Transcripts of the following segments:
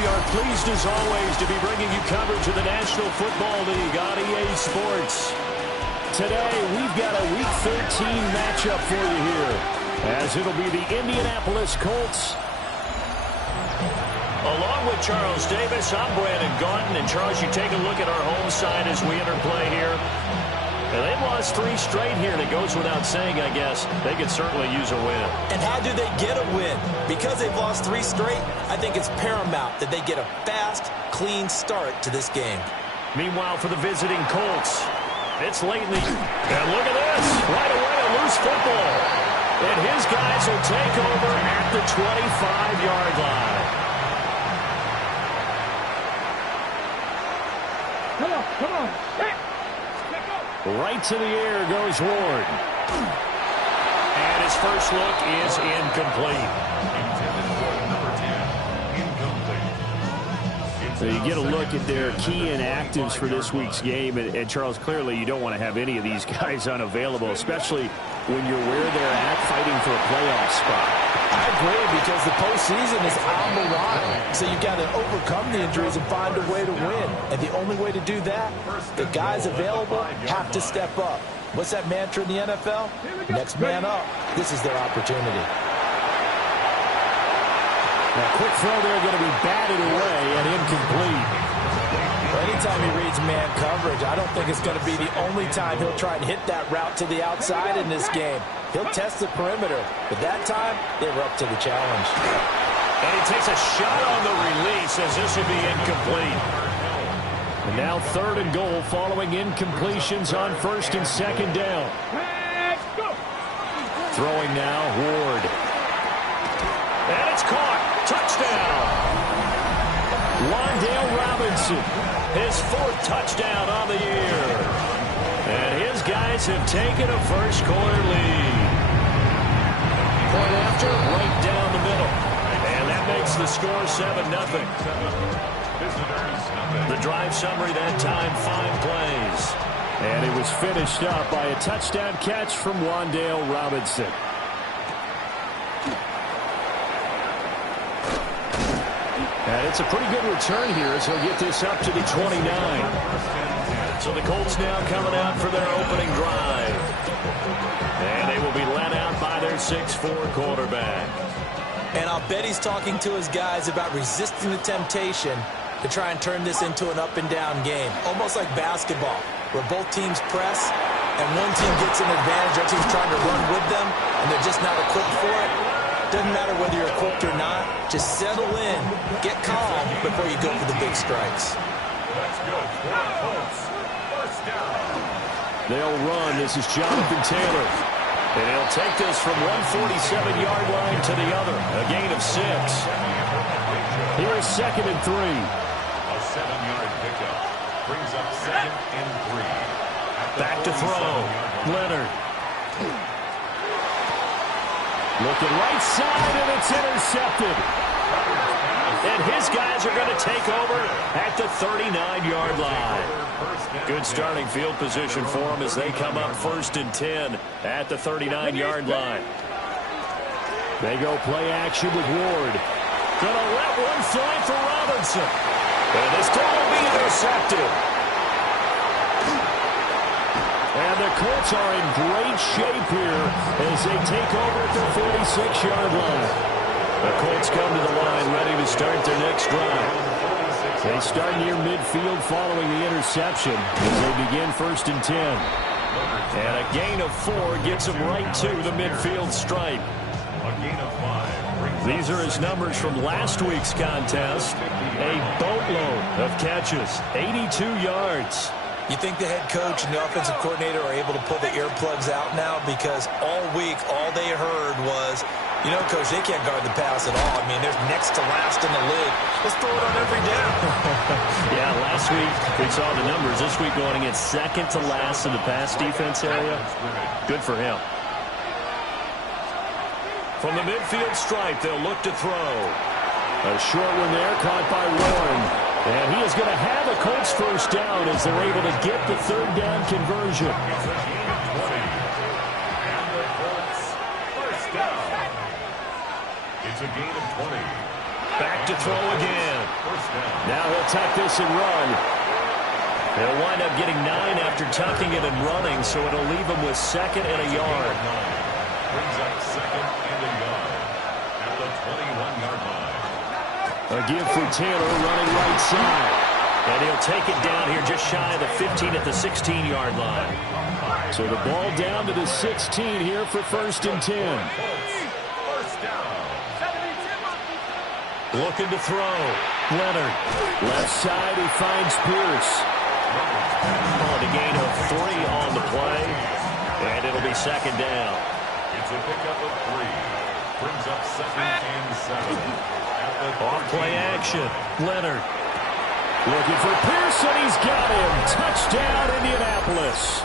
we are pleased as always to be bringing you coverage of the National Football League on EA Sports. Today, we've got a Week 13 matchup for you here, as it'll be the Indianapolis Colts. Along with Charles Davis, I'm Brandon Gaunton. And Charles, you take a look at our home side as we interplay here. And they've lost 3 straight here, and it goes without saying, I guess. They could certainly use a win. And how do they get a win? Because they've lost 3 straight, I think it's paramount that they get a fast, clean start to this game. Meanwhile, for the visiting Colts, it's late in the... And look at this. Right away, a loose football. And his guys will take over at the 25-yard line. Come on. Right to the air goes Ward. And his first look is incomplete. So you get a look at their key inactives for this week's game. And Charles, clearly you don't want to have any of these guys unavailable, especially when you're where they're at fighting for a playoff spot. I agree, because the postseason is on the line. So you've got to overcome the injuries and find a way to win. And the only way to do that, the guys available have to step up. What's that mantra in the NFL? Next man up. This is their opportunity. Now, quick throw there, going to be batted away and incomplete. Well, anytime he reads man coverage, I don't think it's going to be the only time he'll try and hit that route to the outside in this game. He'll test the perimeter, but that time, they were up to the challenge. And he takes a shot on the release as this will be incomplete. And now 3rd and goal following incompletions on 1st and 2nd down. Throwing now, Ward. And it's caught. Touchdown. Wan'Dale Robinson, his 4th touchdown on the year. And his guys have taken a first-quarter lead. Point after, right down the middle. And that makes the score 7-0. The drive summary that time, 5 plays. And it was finished up by a touchdown catch from Wan'Dale Robinson. And it's a pretty good return here as he'll get this up to the 29. So the Colts now coming out for their opening drive. And they will be led out by their 6'4" quarterback. And I'll bet he's talking to his guys about resisting the temptation to try and turn this into an up-and-down game. Almost like basketball, where both teams press, and one team gets an advantage, the other team's trying to run with them, and they're just not equipped for it. Doesn't matter whether you're equipped or not. Just settle in, get calm before you go for the big strikes. Let's go for the Colts. First down. They'll run. This is Jonathan Taylor. And he'll take this from 147-yard line to the other. A gain of 6. Here's 2nd and 3. A 7-yard pickup brings up 2nd and 3. Back to throw. Leonard. Looking right side, and it's intercepted. And his guys are going to take over at the 39-yard line. Good starting field position for them as they come up 1st and 10 at the 39-yard line. They go play action with Ward. Going to let one fly for Robinson. And this time will be intercepted. And the Colts are in great shape here as they take over at their 46-yard line. The Colts come to the line ready to start their next drive. They start near midfield following the interception as they begin 1st and 10. And a gain of 4 gets them right to the midfield stripe. A gain of 5. These are his numbers from last week's contest. A boatload of catches, 82 yards. You think the head coach and the offensive coordinator are able to pull the earplugs out now? Because all week, all they heard was, you know, Coach, they can't guard the pass at all. I mean, they're next to last in the league. Let's throw it on every down. Yeah, last week we saw the numbers. This week going against 2nd to last in the pass defense area. Good for him. From the midfield stripe, they'll look to throw. A short one there, caught by Warren. And he is going to have a Colts first down as they're able to get the 3rd down conversion. It's a gain of 20. Back to throw again. Now he'll tuck this and run. He'll wind up getting 9 after tucking it and running, so it'll leave him with 2nd and a yard. Brings up 2nd and a yard at the 21-yard line. A give for Taylor running right side. And he'll take it down here just shy of the 15 at the 16-yard line. So the ball down to the 16 here for 1st and 10. First down. Looking to throw. Leonard. Left side, he finds Pierce. On a gain of 3 on the play. And it'll be 2nd down. It's a pickup of 3. Brings up 2nd and 7. Off play action. Leonard. Looking for Pierce, and he's got him. Touchdown, Indianapolis.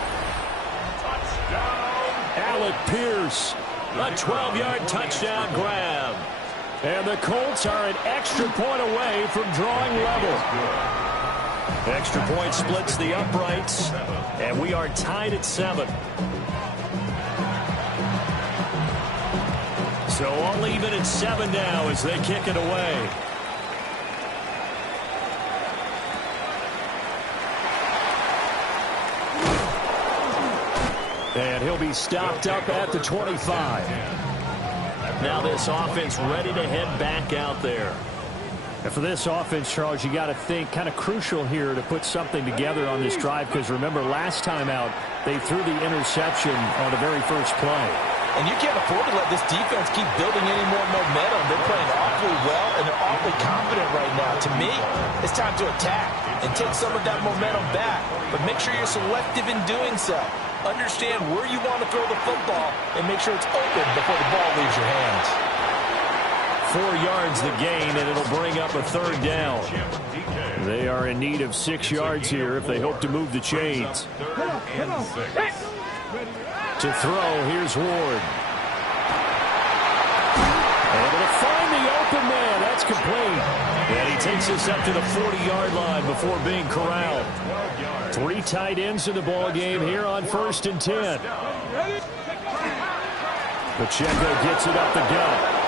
Touchdown. Alec Pierce. A 12-yard touchdown grab. And the Colts are an extra point away from drawing level. Extra point splits the uprights, and we are tied at 7. So all even at 7 now as they kick it away. And he'll be stopped up at the 25. Now this offense ready to head back out there. And for this offense, Charles, you got to think kind of crucial here to put something together on this drive, because remember last time out they threw the interception on the very first play. And you can't afford to let this defense keep building any more momentum. They're playing awfully well, and they're awfully confident right now. To me, it's time to attack and take some of that momentum back. But make sure you're selective in doing so. Understand where you want to throw the football and make sure it's open before the ball leaves your hands. 4 yards the gain, and it'll bring up a 3rd down. They are in need of 6 yards here if they hope to move the chains. To throw, here's Ward. Able to find the open man. That's complete. And he takes us up to the 40-yard line before being corralled. 3 tight ends in the ball game here on 1st and 10. Pacheco gets it up the gut.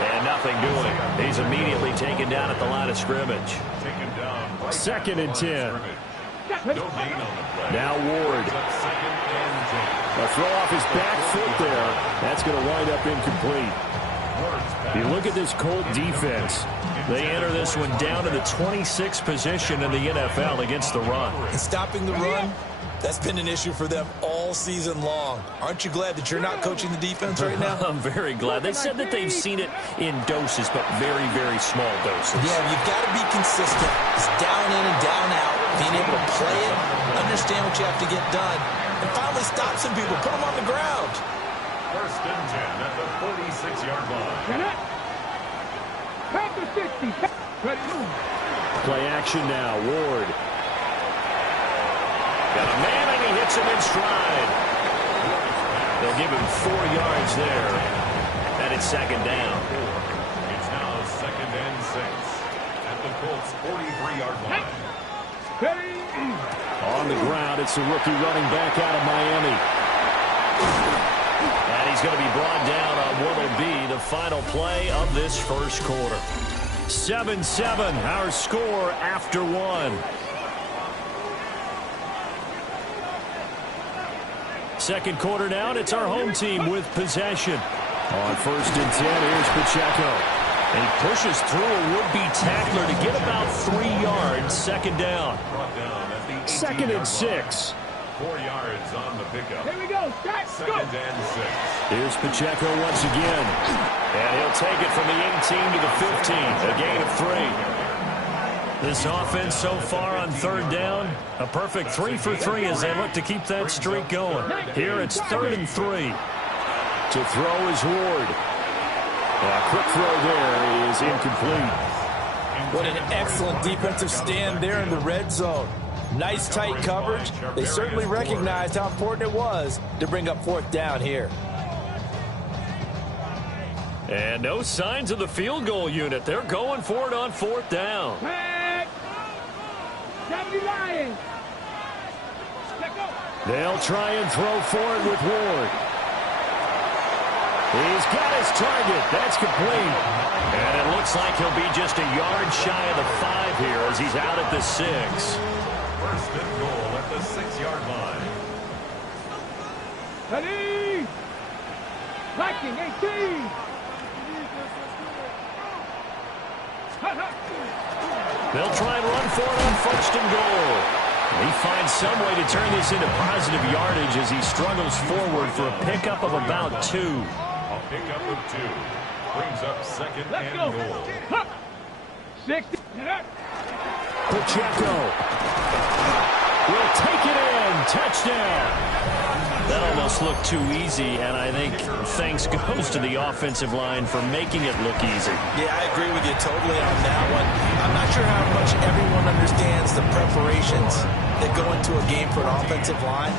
And nothing doing. He's immediately taken down at the line of scrimmage. 2nd and 10. Now Ward. A throw off his back foot there. That's going to wind up incomplete. You look at this Colt defense. They enter this one down to the 26th position in the NFL against the run. And stopping the run, that's been an issue for them all season long. Aren't you glad that you're not coaching the defense right now? I'm very glad. They said that they've seen it in doses, but very, very small doses. Yeah, you've got to be consistent. It's down in and down out. Being able to play it, understand what you have to get done, and finally stop some people, put them on the ground. 1st and 10 at the 46-yard line. Play action now. Ward. Got a man, and he hits him in stride. They'll give him 4 yards there. And it's 2nd down. It's now 2nd and 6 at the Colts' 43-yard line. On the ground, it's the rookie running back out of Miami. And he's going to be brought down on what will be the final play of this first quarter. 7-7, our score after 1. Second quarter now, and it's our home team with possession. On 1st and 10, here's Pacheco. And he pushes through a would-be tackler to get about 3 yards. 2nd down. 2nd and 6. 4 yards on the pickup. Here we go. 2nd and 6. Here's Pacheco once again. And he'll take it from the 18 to the 15. A gain of 3. This offense so far on 3rd down, a perfect 3 for 3 as they look to keep that streak going. Here it's 3rd and 3. To throw is Ward. A quick throw there is incomplete. What an excellent defensive stand there in the red zone. Nice tight coverage. They certainly recognized how important it was to bring up 4th down here. And no signs of the field goal unit. They're going for it on 4th down. 70 Lions. They'll try and throw forward with Ward. He's got his target. That's complete. And it looks Looks like he'll be just a yard shy of the 5 here as he's out at the 6. First and goal at the 6-yard line. Ready? Blocking 18. They'll try and run for it on first and goal. He finds some way to turn this into positive yardage as he struggles forward for a pickup of about 2. A pickup of 2. Brings up second and goal. 60. Pacheco will take it in. Touchdown. That almost looked too easy, and I think thanks goes to the offensive line for making it look easy. Yeah, I agree with you totally on that one. I'm not sure how much everyone understands the preparations that go into a game for an offensive line,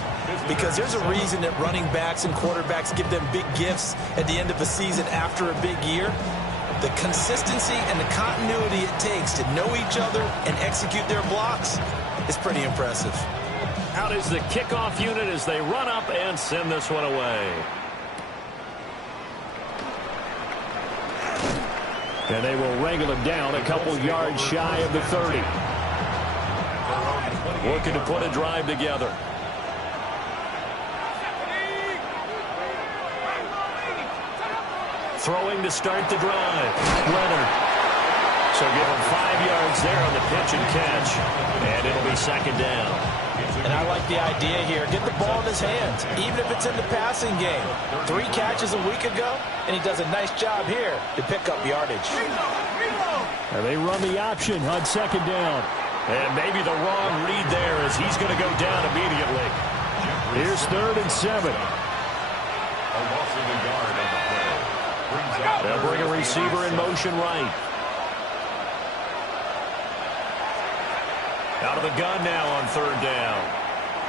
because there's a reason that running backs and quarterbacks give them big gifts at the end of a season after a big year. The consistency and the continuity it takes to know each other and execute their blocks is pretty impressive. Out is the kickoff unit as they run up and send this one away. And they will wrangle him down a couple yards shy of the 30. Working to put a drive together. Throwing to start the drive. Leonard. So give him 5 yards there on the pitch and catch. And it'll be second down. And I like the idea here. Get the ball in his hands, even if it's in the passing game. 3 catches a week ago, and he does a nice job here to pick up yardage. And they run the option on second down. And maybe the wrong read there as he's going to go down immediately. Here's 3rd and 7. A loss of a yard on the play. Brings up They'll bring a receiver in motion right. Out of the gun now on 3rd down.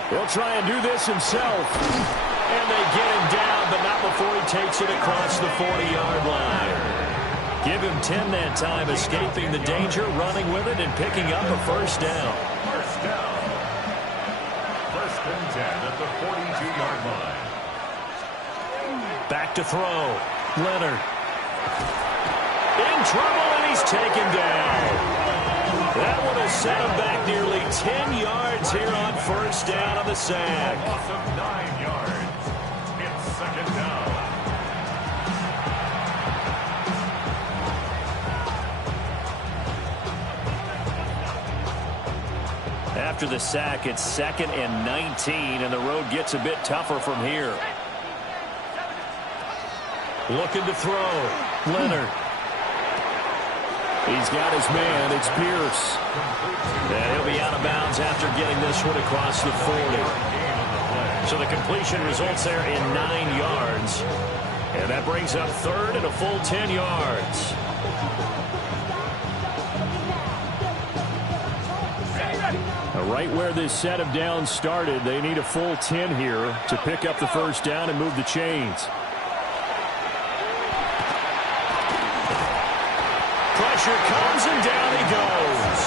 He'll try and do this himself. And they get him down, but not before he takes it across the 40-yard line. Give him 10 that time, escaping the danger, running with it, and picking up a first down. First down. First and 10 at the 42-yard line. Back to throw. Leonard. In trouble, and he's taken down. That one will set him back nearly 10 yards here on first down on the sack. A loss of 9 yards. It's second down. After the sack, it's 2nd and 19, and the road gets a bit tougher from here. Looking to throw. Leonard. He's got his man. It's Pierce. And he'll be out of bounds after getting this one across the 40. So the completion results there in 9 yards. And that brings up 3rd and a full 10 yards. Right where this set of downs started, they need a full 10 here to pick up the first down and move the chains. Pressure comes, and down he goes.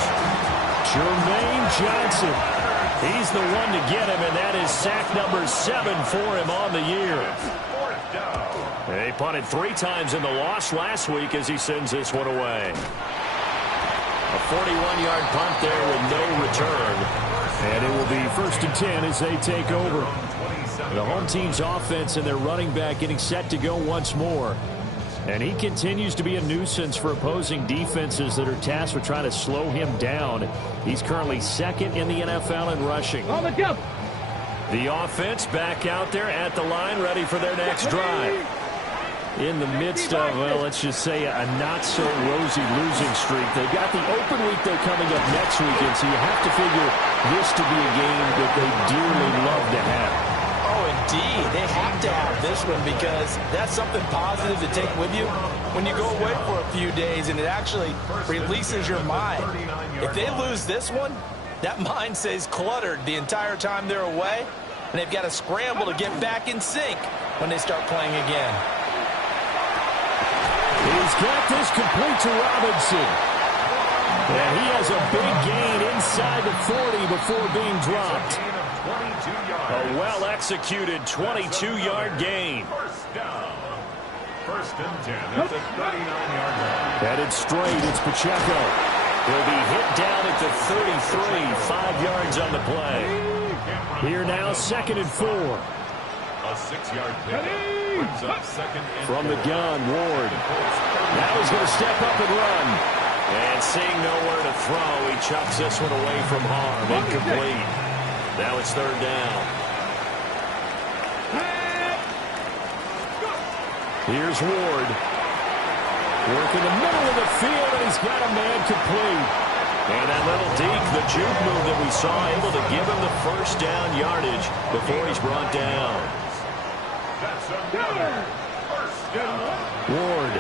Jermaine Johnson. He's the one to get him, and that is sack number 7 for him on the year. He punted 3 times in the loss last week as he sends this one away. A 41-yard punt there with no return. And it will be 1st and 10 as they take over. The home team's offense and their running back getting set to go once more. And he continues to be a nuisance for opposing defenses that are tasked with trying to slow him down. He's currently 2nd in the NFL in rushing. The offense back out there at the line, ready for their next drive. In the midst of, well, let's just say a not-so-rosy losing streak. They've got the open week, though, coming up next weekend, so you have to figure this to be a game that they dearly love to have. Oh, indeed. They have to have this one because that's something positive to take with you when you go away for a few days, and it actually releases your mind. If they lose this one, that mind stays cluttered the entire time they're away, and they've got to scramble to get back in sync when they start playing again. He's got this complete to Robinson. And he has a big gain inside the 40 before being dropped. A well-executed 22-yard gain. First and 10 at the 39-yard line. Headed straight, it's Pacheco. He'll be hit down at the 33, 5 yards on the play. Here now, 2nd and 4. A 6-yard pickup brings up 2nd and 4. From the gun, Ward. Now he's going to step up and run. And seeing nowhere to throw, he chucks this one away from harm. Incomplete. Now it's 3rd down. Here's Ward. Working the middle of the field, and he's got a man complete. And that little deke, the juke move that we saw, able to give him the 1st down yardage before he's brought down. That's another 1st down. Ward.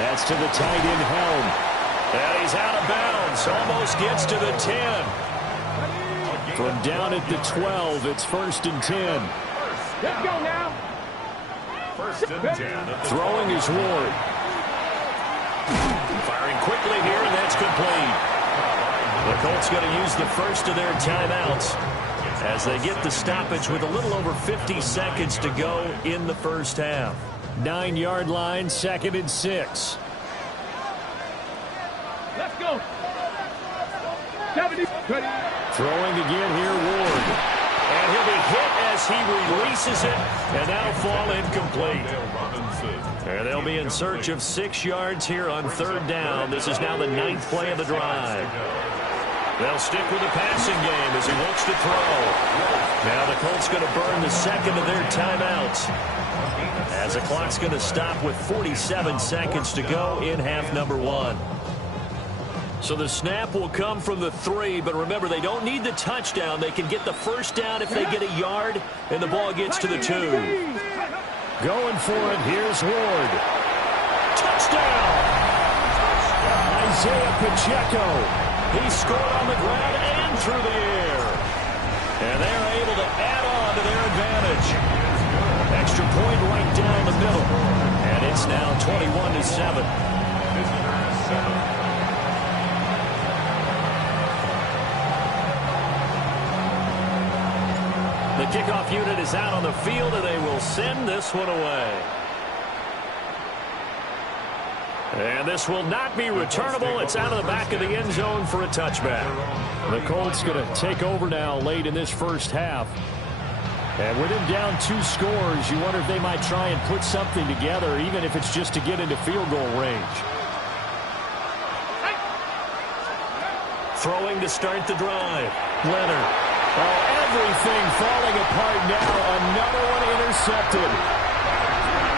That's to the tight end Helm. And he's out of bounds. Almost gets to the 10. From down at the 12, it's 1st and 10. Let's go now. 1st and 10. Throwing is Ward. Firing quickly here, and that's complete. The Colts going to use the first of their timeouts as they get the stoppage with a little over 50 seconds to go in the first half. 9-yard line, 2nd and 6. Let's go. 70. Throwing again here, Ward. And he'll be hit as he releases it, and that'll fall incomplete. And they'll be in search of 6 yards here on 3rd down. This is now the 9th play of the drive. They'll stick with the passing game as he looks to throw. Now the Colts going to burn the 2nd of their timeouts, as the clock's going to stop with 47 seconds to go in half number 1. So the snap will come from the 3, but remember, they don't need the touchdown. They can get the 1st down if they get a yard, and the ball gets to the 2. Going for it, here's Ward. Touchdown! Isaiah Pacheco. He scored on the ground and through the air. And they're able to add on to their advantage. Extra point right down the middle. And it's now 21-7. The kickoff unit is out on the field, and they will send this one away. And this will not be returnable. It's out of the back of the end zone for a touchback. The Colts going to take over now late in this first half. And with him down 2 scores, you wonder if they might try and put something together, even if it's just to get into field goal range. Throwing to start the drive. Leonard. Oh, everything falling apart now. Another one intercepted.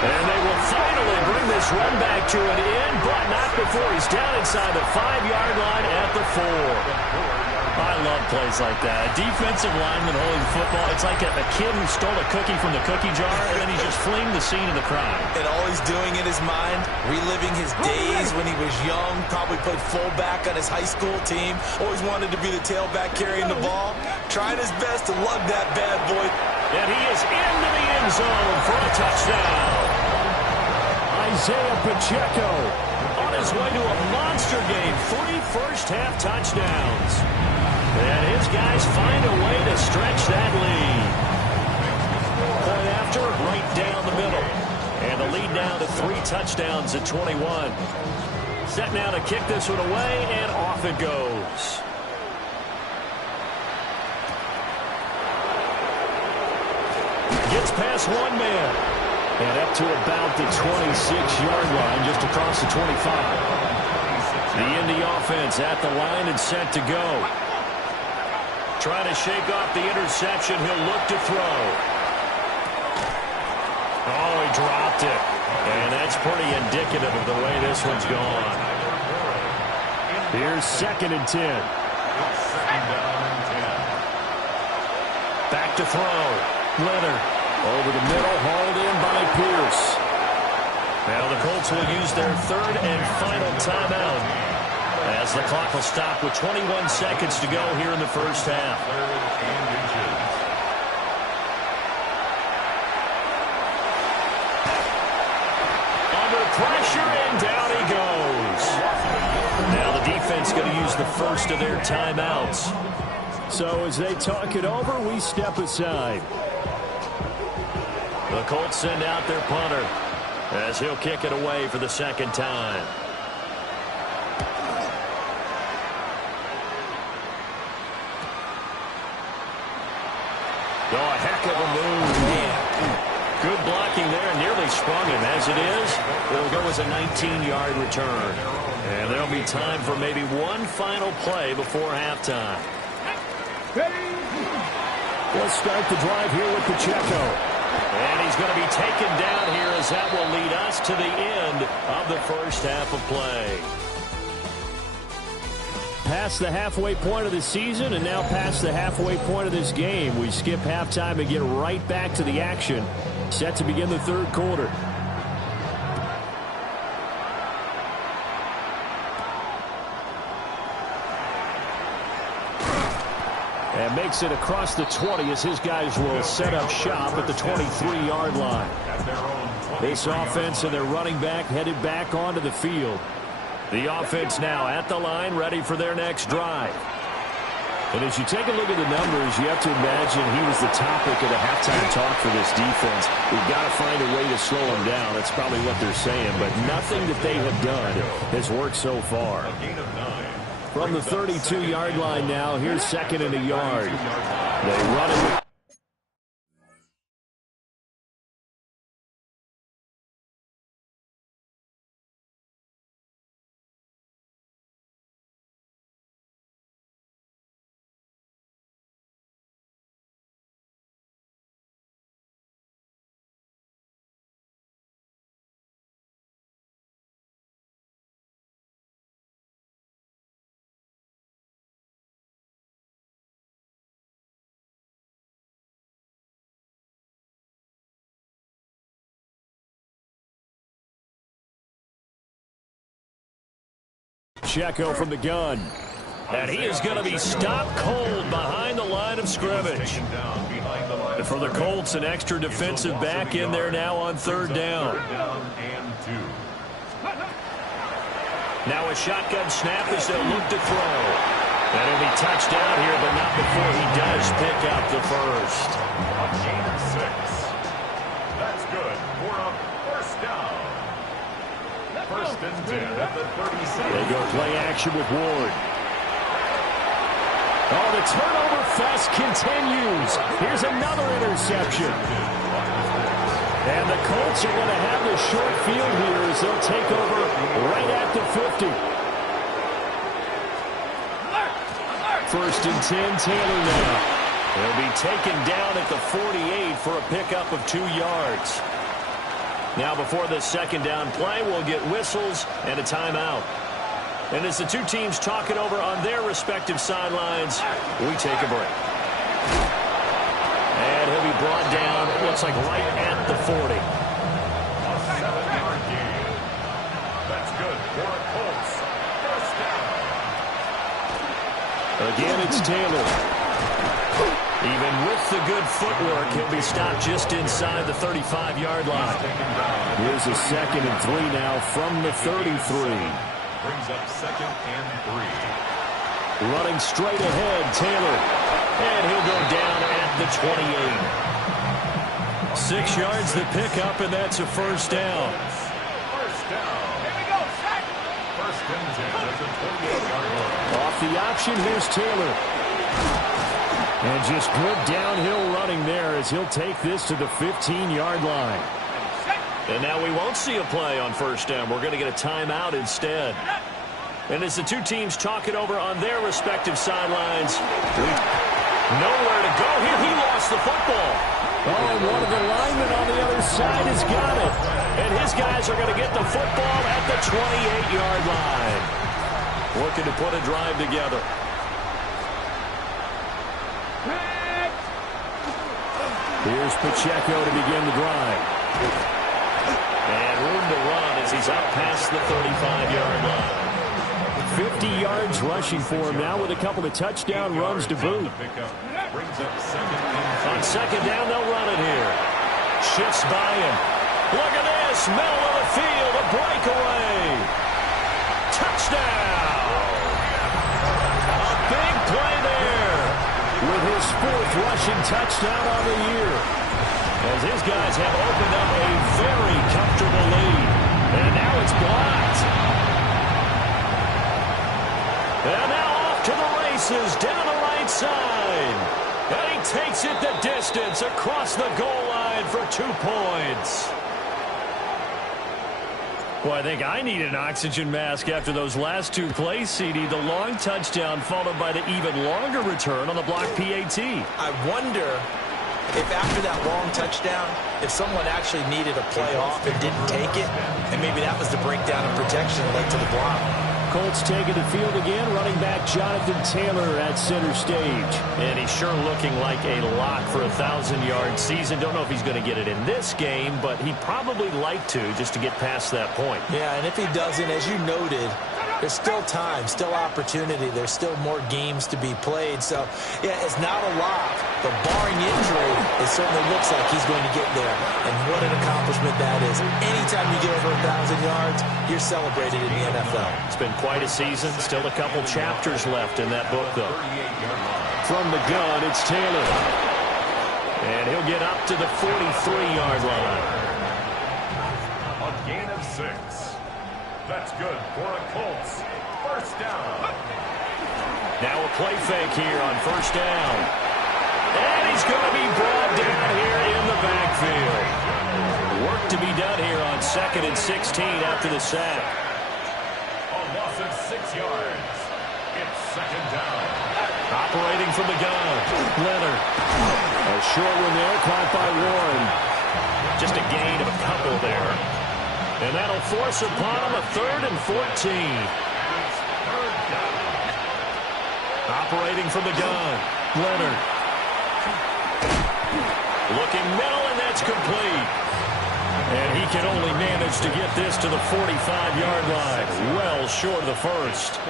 And they will finally bring this run back to an end, but not before he's down inside the 5-yard line at the 4. I love plays like that. A defensive lineman holding football. It's like a kid who stole a cookie from the cookie jar, and then he's just fleeing the scene of the crime. And all he's doing in his mind, reliving his days when he was young, probably played fullback on his high school team, always wanted to be the tailback carrying the ball, trying his best to lug that bad boy. And he is into the end zone for a touchdown. Isaiah Pacheco on his way to a monster game. 3 first-half touchdowns. And his guys find a way to stretch that lead. Point after, right down the middle. And the lead now to 3 touchdowns at 21. Set now to kick this one away, and off it goes. Gets past one man. And up to about the 26-yard line, just across the 25. The Indy offense at the line and set to go. Trying to shake off the interception. He'll look to throw. Oh, he dropped it. And that's pretty indicative of the way this one's gone. Here's 2nd and 10. Back to throw. Leonard. Over the middle, hauled in by Pierce. Now the Colts will use their 3rd and final timeout, as the clock will stop with 21 seconds to go here in the first half. Under pressure, and down he goes. Now the defense going to use the first of their timeouts. So as they talk it over, we step aside. The Colts send out their punter as he'll kick it away for the second time. Oh, a heck of a move. Good blocking there, nearly sprung him. As it is, it'll go as a 19-yard return. And there'll be time for maybe one final play before halftime. Let's start the drive here with Pacheco. And he's going to be taken down here as that will lead us to the end of the first half of play. Past the halfway point of the season and now past the halfway point of this game. We skip halftime and get right back to the action. Set to begin the third quarter. And makes it across the 20 as his guys will set up shop at the 23-yard line. This offense and their running back headed back onto the field. The offense now at the line, ready for their next drive. And as you take a look at the numbers, you have to imagine he was the topic of the halftime talk for this defense. We've got to find a way to slow him down. That's probably what they're saying. But nothing that they have done has worked so far. From the 32-yard line now, here's second and a yard. They run it. Pacheco from the gun. And he is going to be stopped cold behind the line of scrimmage. And for the Colts, an extra defensive back in there now on third down. Now a shotgun snap as they'll look to throw. And he'll be touched down here, but not before he does pick up the first. A gain of 6. That's good for a first down. First and 10 at the 37. They go play action with Ward. Oh, the turnover fest continues. Here's another interception. And the Colts are going to have the short field here as they'll take over right at the 50. First and 10, Taylor now. He'll be taken down at the 48 for a pickup of 2 yards. Now before this second down play, we'll get whistles and a timeout. And as the two teams talk it over on their respective sidelines, we take a break. And he'll be brought down, it looks like right at the 40. A 7-yard gain. That's good for a Colts. First down. Again, it's Taylor. Even with the good footwork, he'll be stopped just inside the 35-yard line. Here's a 2nd and 3 now from the 33. Brings up 2nd and 3. Running straight ahead, Taylor. And he'll go down at the 28. 6 yards the pickup, and that's a first down. First down. Here we go. First and 10 at the 28-yard line. Off the option, here's Taylor. And just good downhill running there as he'll take this to the 15-yard line. And now we won't see a play on first down. We're going to get a timeout instead. And as the two teams talk it over on their respective sidelines, nowhere to go here. He lost the football. Oh, and one of the linemen on the other side has got it. And his guys are going to get the football at the 28-yard line. Looking to put a drive together. Here's Pacheco to begin the drive. And room to run as he's up past the 35-yard line. 50 yards rushing for him now with a couple of touchdown runs to boot. On second down, they'll run it here. Shifts by him. Look at this. Middle of the field, a breakaway. Touchdown. A big play there with his 4th rushing touchdown on the year. as his guys have opened up a very comfortable lead. And now it's blocked. And now off to the races down the right side. And he takes it the distance across the goal line for 2 points. Well, I think I need an oxygen mask after those last 2 plays, CD. The long touchdown followed by the even longer return on the block PAT. I wonder if after that long touchdown, if someone actually needed a play off and didn't take it, and maybe that was the breakdown of protection that led to the block. Colts taking the field again, running back Jonathan Taylor at center stage. And he's sure looking like a lock for a 1,000-yard season. Don't know if he's going to get it in this game, but he'd probably like to just to get past that point. Yeah, and if he doesn't, as you noted, there's still time, still opportunity. There's still more games to be played. So, yeah, it's not a lock, but barring injury, it certainly looks like he's going to get there. And what an accomplishment that is. Anytime you get over 1,000 yards, you're celebrated in the NFL. It's been quite a season. Still a couple chapters left in that book, though. From the gun, it's Taylor. And he'll get up to the 43-yard line. A gain of 6. That's good for a Colts. First down. Now a play fake here on first down. And he's going to be brought down here in the backfield. Work to be done here on 2nd and 16 after the sack. A loss of 6 yards. It's 2nd down. Operating from the gun, Leonard. A short one there, caught by Warren. Just a gain of a couple there. And that'll force upon him a 3rd and 14. Operating from the gun, Leonard. Looking middle, and that's complete. And he can only manage to get this to the 45-yard line. Well short of the first.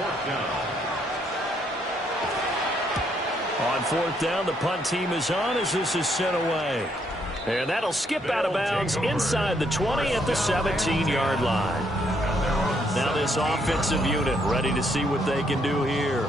On 4th down, the punt team is on as this is sent away. And that'll skip out of bounds inside the 20 at the 17-yard line. Now this offensive unit ready to see what they can do here.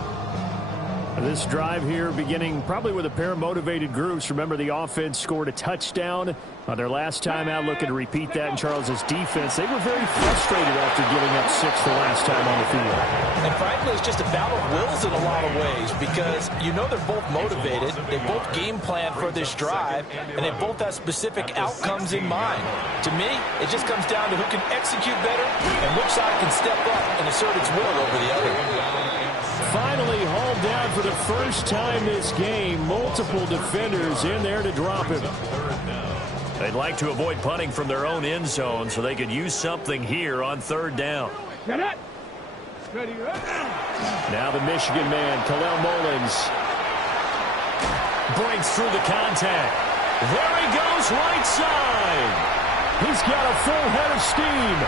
This drive here beginning probably with a pair of motivated groups. Remember, the offense scored a touchdown on their last time out, looking to repeat that in Charles's defense. They were very frustrated after giving up 6 the last time on the field. And frankly, it's just a battle of wills in a lot of ways because you know they're both motivated. They both game plan for this drive, and they both have specific outcomes in mind. To me, it just comes down to who can execute better and which side can step up and assert its will over the other. Finally hauled down for the first time this game. Multiple defenders in there to drop him. They'd like to avoid punting from their own end zone so they could use something here on 3rd down. Now the Michigan man, Kalel Mullins, breaks through the contact. There he goes, right side. He's got a full head of steam.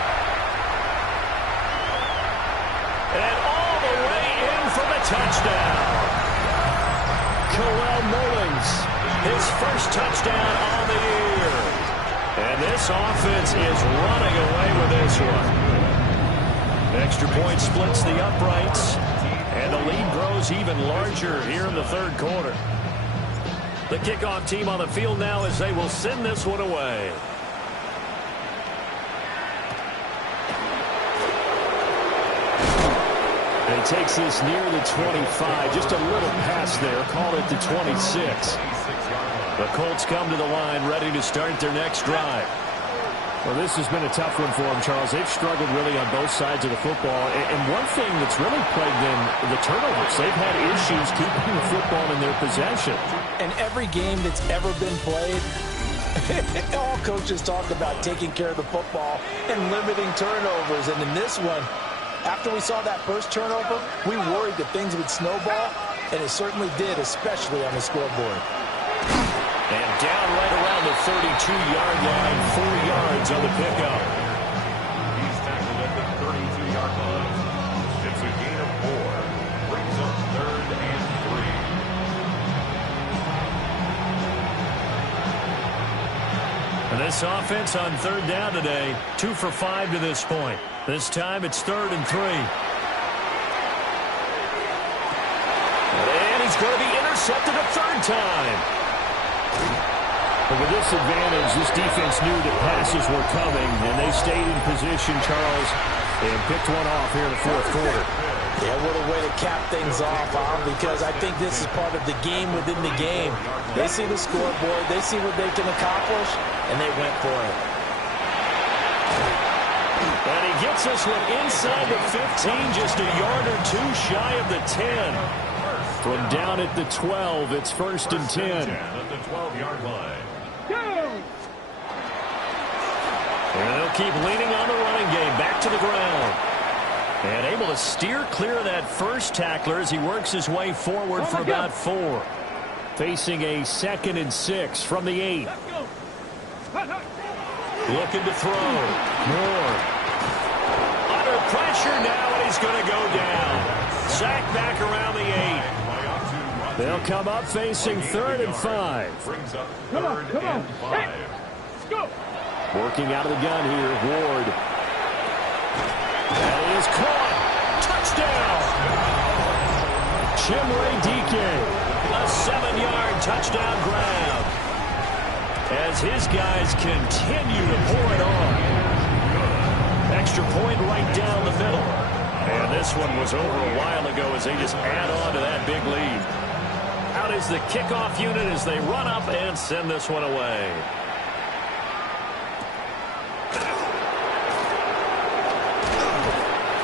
And all the way in for the touchdown. Kalel Mullins, his first touchdown on the year. And this offense is running away with this one. Extra point splits the uprights, and the lead grows even larger here in the 3rd quarter. The kickoff team on the field now as they will send this one away. And he takes this near the 25, just a little pass there, call it the 26. The Colts come to the line ready to start their next drive. Well, this has been a tough one for them, Charles. They've struggled really on both sides of the football. And one thing that's really plagued them, the turnovers. They've had issues keeping the football in their possession. And every game that's ever been played, all coaches talk about taking care of the football and limiting turnovers. And in this one, after we saw that first turnover, we worried that things would snowball, and it certainly did, especially on the scoreboard. And down right around the 32-yard line, 4 yards on the pickup. He's tackled at the 32-yard line. It's a gain of 4. Brings up 3rd and 3. And this offense on 3rd down today, 2 for 5 to this point. This time it's 3rd and 3. And he's going to be intercepted a 3rd time. But with this advantage, this defense knew that passes were coming, and they stayed in position, Charles, and picked one off here in the fourth quarter. Yeah, what a way to cap things off, because I think this is part of the game within the game. They see the scoreboard, they see what they can accomplish, and they went for it. And he gets this one inside the 15, just a yard or two shy of the 10. From down at the 12, it's 1st and 10. At the 12-yard line. And they'll keep leaning on the running game. Back to the ground. And able to steer clear of that first tackler as he works his way forward for about 4. Facing a 2nd and 6 from the 8. Looking to throw. Moore. Under pressure now, and he's going to go down. Sacked back around the 8. They'll come up facing 3rd and 5. Brings up 3rd and 5. Let's go. Working out of the gun here, Ward. That is caught. Touchdown. Chimere Dike. A 7-yard touchdown grab. As his guys continue to pour it on. Extra point right down the middle. And this one was over a while ago as they just add on to that big lead. Out is the kickoff unit as they run up and send this one away.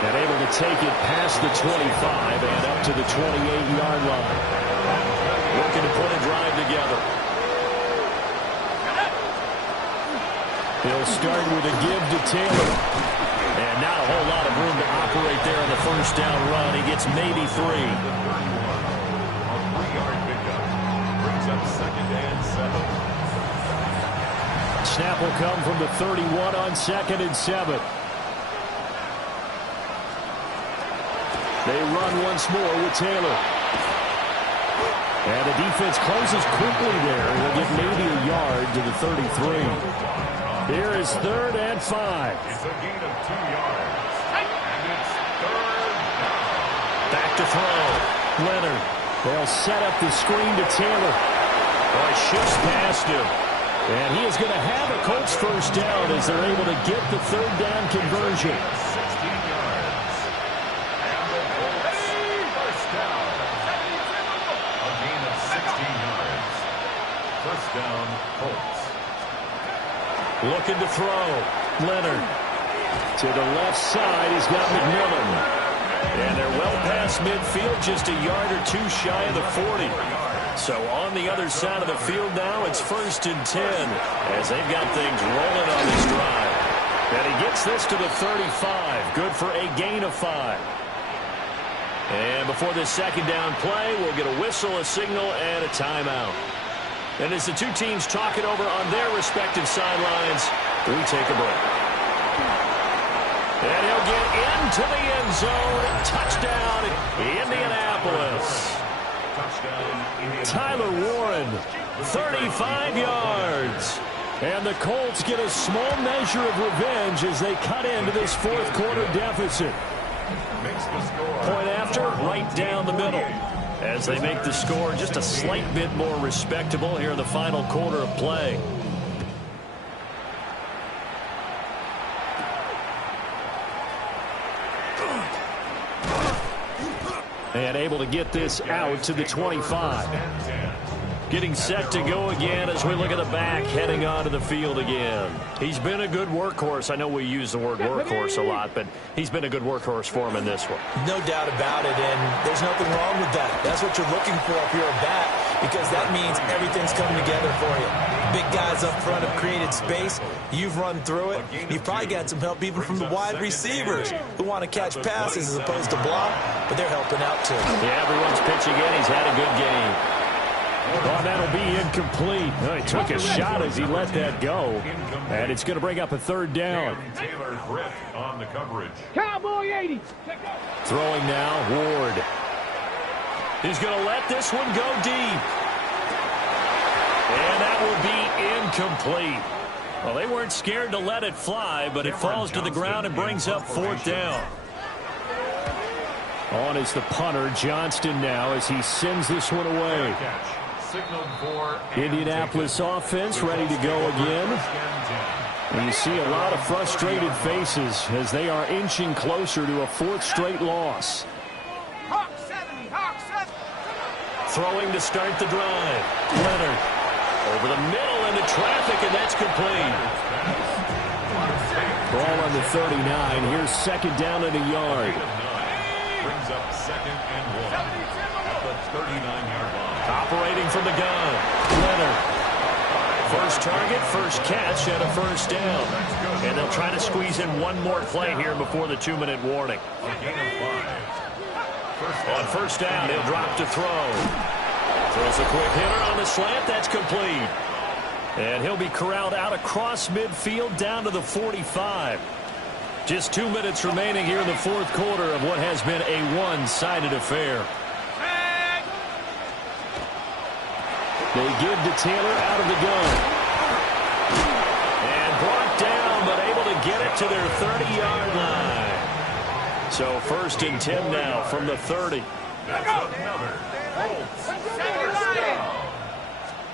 And able to take it past the 25 and up to the 28-yard line. Looking to put a drive together. He'll start with a give to Taylor. And not a whole lot of room to operate there on the first down run. He gets maybe 3. A 3-yard pickup. Brings up 2nd and 7. Snap will come from the 31 on 2nd and 7. They run once more with Taylor. And the defense closes quickly there. They'll get maybe a yard to the 33. Here is 3rd and 5. It's a gain of 2 yards. And it's 3rd down. Back to throw. Leonard. They'll set up the screen to Taylor. Boy, shifts past him. And he is going to have a Colts first down as they're able to get the 3rd down conversion. 16 yards. And the Colts first down. A gain of 16 yards. First down, Colts. Looking to throw. Leonard. To the left side, he's got McMillan. And they're well past midfield, just a yard or 2 shy of the 40. So on the other side of the field now, it's 1st and 10 as they've got things rolling on this drive. And he gets this to the 35. Good for a gain of 5. And before this 2nd down play, we'll get a whistle, a signal, and a timeout. And as the two teams talk it over on their respective sidelines, we take a break. And he'll get into the end zone. Touchdown, Indianapolis. Tyler Warren, 35 yards. And the Colts get a small measure of revenge as they cut into this 4th quarter deficit. Point after, right down the middle. As they make the score just a slight bit more respectable here in the final quarter of play. And able to get this out to the 25. Getting set to go again as we look at the back heading onto the field again. He's been a good workhorse. I know we use the word workhorse a lot, but he's been a good workhorse for him in this one. No doubt about it, and there's nothing wrong with that. That's what you're looking for if you're a back, because that means everything's coming together for you. Big guys up front have created space. You've run through it. You've probably got some help even from the wide receivers who want to catch passes as opposed to block, but they're helping out too. Yeah, everyone's pitching in. He's had a good game. Oh, that'll be incomplete. Oh, he took a shot as he let that go. And it's going to bring up a 3rd down. Taylor Britt on the coverage. Cowboy 80. Throwing now, Ward. He's going to let this one go deep. And that will be incomplete. Well, they weren't scared to let it fly, but it falls to the ground and brings up 4th down. On is the punter, Johnston, now as he sends this one away. signaled for. Indianapolis offense ready to go again. And you see a lot of frustrated faces as they are inching closer to a fourth straight loss. Throwing to start the drive. Leonard over the middle into traffic, and that's complete. Ball on the 39. Here's second down and a yard. Brings up 2nd and 1 at the 39-yard line. Operating from the gun. Leonard. First target, first catch, and a first down. And they'll try to squeeze in one more play here before the 2-minute warning. A gain of 5. On first down, he'll drop to throw. Throws a quick hitter on the slant. That's complete. And he'll be corralled out across midfield down to the 45. Just 2 minutes remaining here in the fourth quarter of what has been a one-sided affair. They give to Taylor out of the gun. And brought down, but able to get it to their 30-yard line. So first and 10 now from the 30. That's another Colts first down.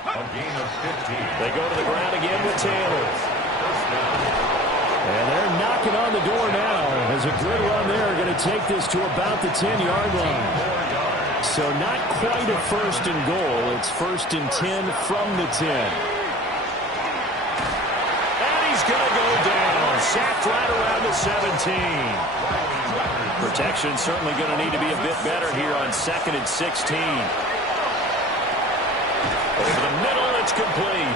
A gain of 15. They go to the ground again with Taylor. First down. And they're knocking on the door now as a good run there going to take this to about the 10-yard line. So not quite a first and goal. It's first and 10 from the 10. And he's going to go down. Sacked right around the 17. Protection certainly going to need to be a bit better here on 2nd and 16. Over the middle, it's complete.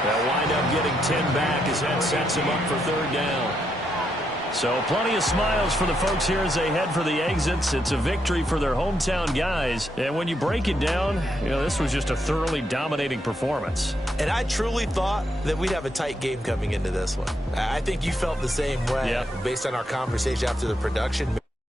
They'll wind up getting 10 back as that sets him up for third down. So plenty of smiles for the folks here as they head for the exits. It's a victory for their hometown guys. And when you break it down, you know, this was just a thoroughly dominating performance. And I truly thought that we'd have a tight game coming into this one. I think you felt the same way based on our conversation after the production.